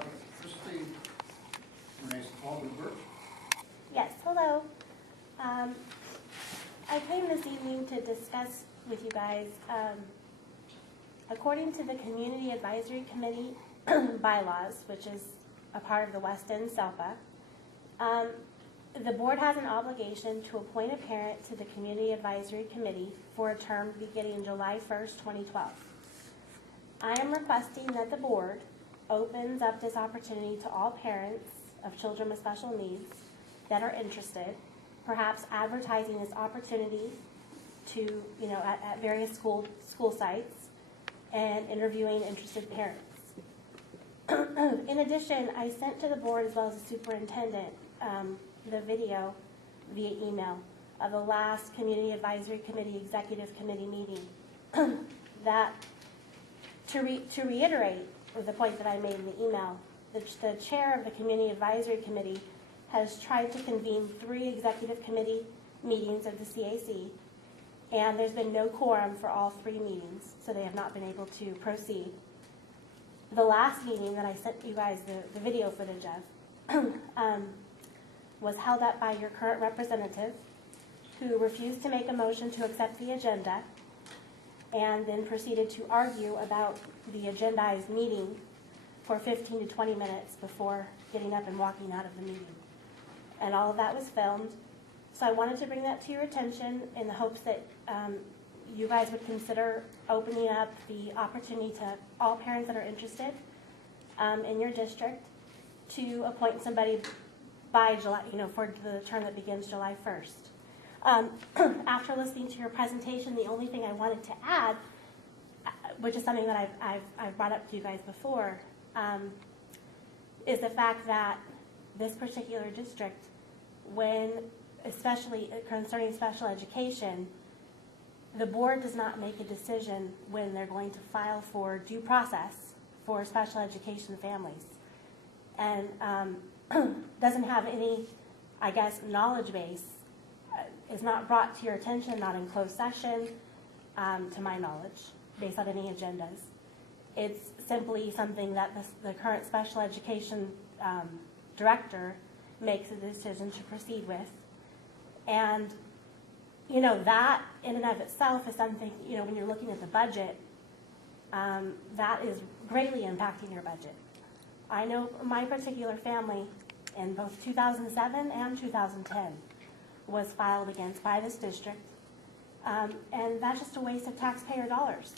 Trustee Renee Birch. Yes, hello. I came this evening to discuss with you guys, according to the Community Advisory Committee bylaws, which is a part of the West End SELPA, the board has an obligation to appoint a parent to the Community Advisory Committee for a term beginning July 1st, 2012. I am requesting that the board opens up this opportunity to all parents of children with special needs that are interested, perhaps advertising this opportunity to, at various school sites and interviewing interested parents. In addition, I sent to the board as well as the superintendent the video via email of the last Community Advisory Committee Executive Committee meeting. That to reiterate the point that I made in the email, the chair of the Community Advisory Committee has tried to convene 3 executive committee meetings of the CAC, and there's been no quorum for all 3 meetings, so they have not been able to proceed. The last meeting that I sent you guys the video footage of was held up by your current representative, who refused to make a motion to accept the agenda and then proceeded to argue about the agendized meeting for 15 to 20 minutes before getting up and walking out of the meeting. And all of that was filmed. So I wanted to bring that to your attention in the hopes that you guys would consider opening up the opportunity to all parents that are interested in your district to appoint somebody by July, for the term that begins July 1st. After listening to your presentation, the only thing I wanted to add, which is something that I've brought up to you guys before, is the fact that this particular district, especially concerning special education, the board does not make a decision when they're going to file for due process for special education families, and doesn't have any, knowledge base, is not brought to your attention, not in closed session, to my knowledge, based on any agendas. It's simply something that the current special education director makes a decision to proceed with. And, that in and of itself is something, when you're looking at the budget, that is greatly impacting your budget. I know my particular family in both 2007 and 2010 was filed against by this district, and that's just a waste of taxpayer dollars.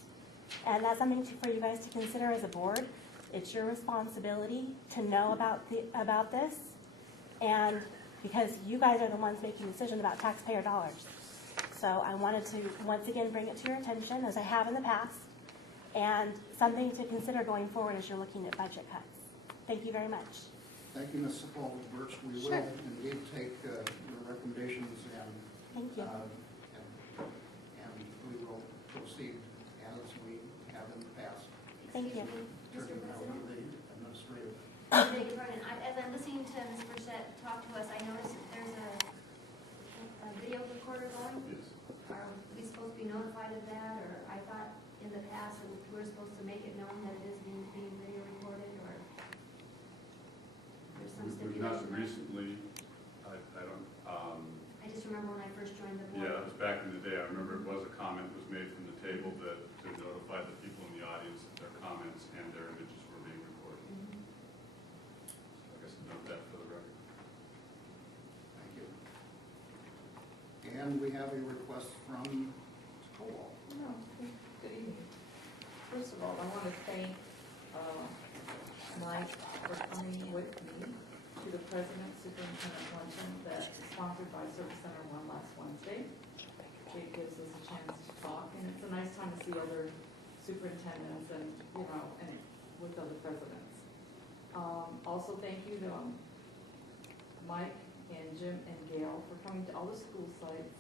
And that's something for you guys to consider as a board. It's your responsibility to know about this, and because you guys are the ones making the decision about taxpayer dollars. So I wanted to once again bring it to your attention, as I have in the past, and something to consider going forward as you're looking at budget cuts. Thank you very much. Thank you, Ms. Birch. We Sure. will indeed take your recommendations and Thank you. and we will proceed as we have in the past. Thank you. Turning it over to the administrative. Beg your pardon. As I'm listening to Ms. Burchett talk to us, I noticed that there's a video recorder going. Yes. Are we supposed to be notified of that, or I thought in the past we were supposed to make it known that it is being video recorded, or there's some We've not stipulation? recently, I don't, I just remember when I first joined the board. yeah, it was back in the day. I remember it was a comment was made from the table that to notify the people in the audience that their comments and their images were being recorded. Mhm. So I guess note that for the record. Thank you. And we have a request from Cowell. No, good evening. First of all, I want to thank Mike for coming with me to the President Superintendent Luncheon that is sponsored by Service Center 1 last Wednesday. It gives us a chance to talk, and it's a nice time to see other superintendents and, and with other presidents. Also, thank you to Mike and Jim and Gail for coming to all the school sites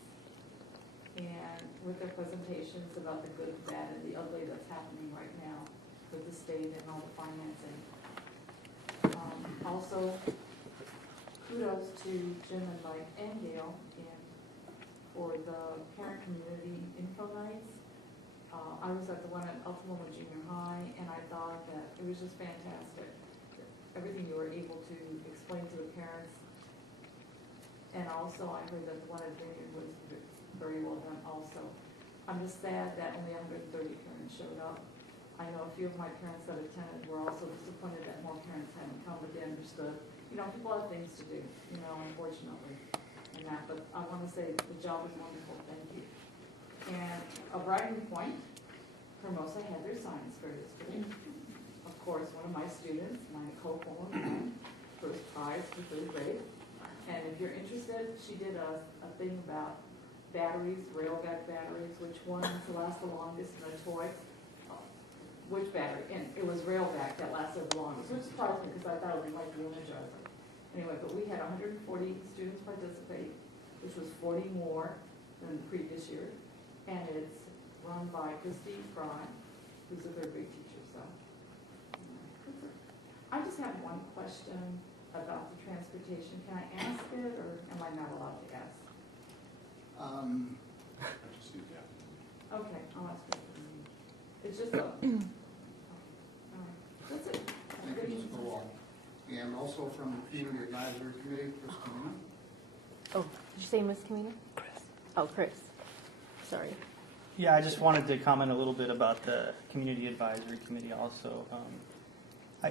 and with their presentations about the good, bad, and the ugly that's happening right now with the state and all the financing. Also, kudos to Jim and Mike and Gail for the parent community info nights. I was at the one at Alta Loma Junior High, and I thought that it was just fantastic. were able to explain to the parents. And also, I heard that the one at Vineyard was very well done also. I'm just sad that only 130 parents showed up. I know a few of my parents that attended were also disappointed that more parents hadn't come, but they understood. You know, people have things to do, you know, unfortunately, and that. But I want to say the job is wonderful. Thank you. And a bragging point, Hermosa had their science fair yesterday. Of course, one of my students, Nicole Coleman, won first prize for 3rd grade. And if you're interested, she did a thing about batteries, railback batteries, which ones last the longest in a toy. Which battery? And it was railback that lasted the longest, which surprised me because I thought it was like the Energizer. Anyway, but we had 140 students participate, which was 40 more than the previous year. And it's run by Christy Fry, who's a 3rd grade teacher. So I just have one question about the transportation. Can I ask it, or am I not allowed to ask? I just need that. Okay, I'll ask it. It's just a, all right, that's it. Thank you, Mr. Wall. And also from the Community Advisory Committee, Christina. Oh, did you say Miss Camina? Chris. Oh, Chris. Sorry. Yeah, I just wanted to comment a little bit about the Community Advisory Committee also.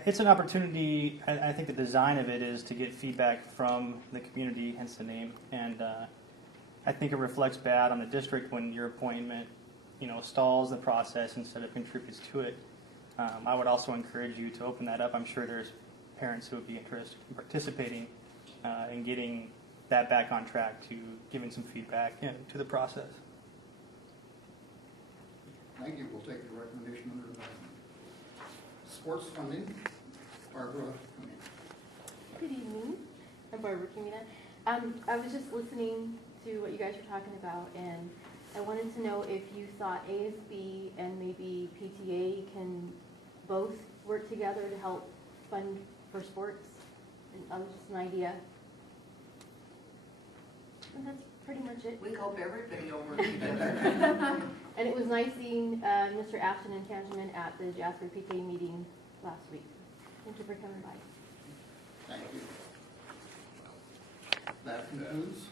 It's an opportunity, I think the design of it is to get feedback from the community, hence the name, and I think it reflects bad on the district when your appointment, stalls the process instead of contributes to it. I would also encourage you to open that up. I'm sure there's parents who would be interested in participating and getting that back on track to giving some feedback to the process. Thank you. We'll take the recommendation under advisement. Sports funding, Barbara. Good evening. I'm Barbara Camina. I was just listening to what you guys were talking about, and I wanted to know if you thought ASB and maybe PTA can both work together to help fund for sports. And that was just an idea. And that's pretty much it. We hope everybody will work together. And it was nice seeing Mr. Ashton and Tangeman at the Jasper PTA meeting last week. Thank you for coming by. Thank you. That concludes.